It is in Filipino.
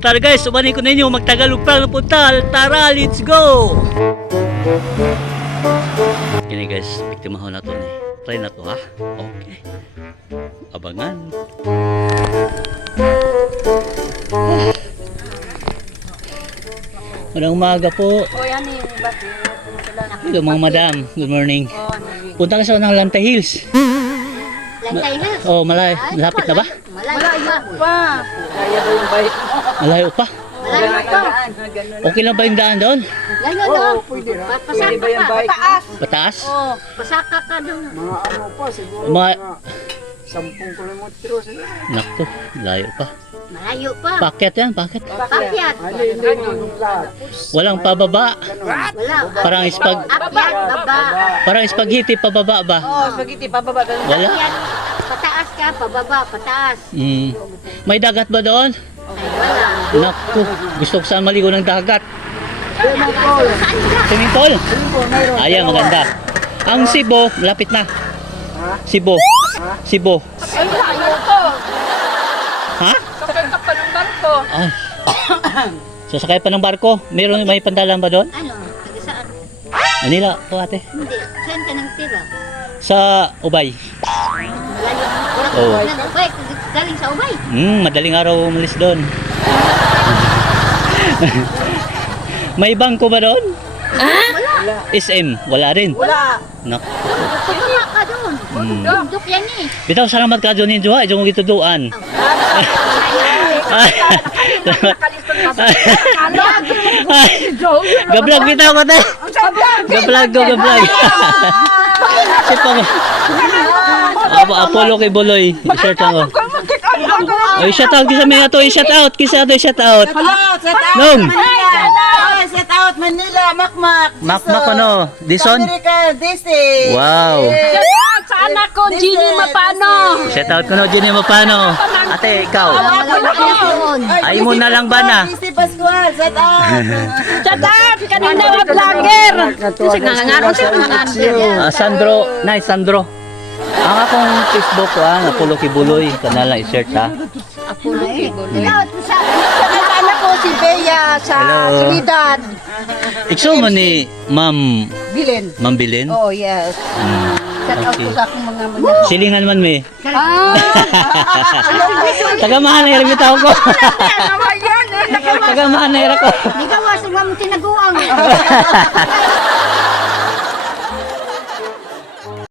Tara guys, sumanin ko ninyo magtagalog pa na punta. Tara, let's go! Kini guys, biktimaho na to ni. Try na to ha. Okay. Abangan. Magandang umaga po. O yan yung bakit. Hello mga madam, good morning. Punta ka sa Lantay Hills. Lantay Hills? Oh, malapit na ba? Malayo pa. Kaya ko yung bike. Malayo pa. Malayo pa. Okay lang ba yung daan doon? Layo doon. Pasaka ka. Pataas. Pataas? Oo, pasaka ka doon. Mga ano pa, siguro Mga... 10 kilometro sila. Naku, layo pa. Malayo pa. Paket yan, paket. Pakyat. Hindi yung lahat. Walang pababa. Wala. Parang Akyat, baba. parang spaghetti pababa ba? Oh, spaghetti pababa ganun. Wala. Akyat. Pataas ka, pababa, pataas. May dagat ba doon? Ay, wala. Naku, gusto ko saan maligo ng dagat. Saan ka? Swimming pool? Ayan, maganda. Ang Cebu, lapit na. Cebu. Cebu. Ay, layo to. Ha? Sakay ka pa ng barko. Ay. Sasakay pa ng barko? May pandalan ba doon? Ano? Taga saan? Manila po ate. Hindi. Saan ka nang tira? Sa Ubay. Malayo. Oo. Ubay. Galing sa Ubay. Madaling araw umalis doon. May bangko ba doon? Wala. SM, wala rin. Wala. Naku. Pababa ka doon. Bundok yan eh. Bitaw salamat ka doon yung juha, yung gituduan. Gablag bitaw ko tayo. Gablag. Sipag. Apollo kay Buloy. Shirt ako. Ay, shout out kisa may ato, shout out. Hello, set out. Nung. Manila. Set out Manila. Makmak. Makmak ano? Dison? America, DC. Wow. Sa anak ko, Ginny Mapano. Shout out ko no, Jenny Mapano. Ate, ikaw. Ay mo na lang ba na? DC Pascual, set out. Set out. Kanina wa vlogger. Kasi nangangaroon sa mga Sandro, nice Sandro. Ang akong Facebook ko ang Apollo Kibuloy, kanala i-search ha. Apollo Kibuloy. Sa anak ko, si Bea sa Hello. Trinidad. Ikso mo ni Ma'am Bilin. Ma'am Bilin? Oh, yes. Set out Okay. ko sa akong mga mga. Silingan man me. Ah! Tagamahan na yung bitaw ko. Tagamahan na yung ko. Di ka wasag mo tinaguang.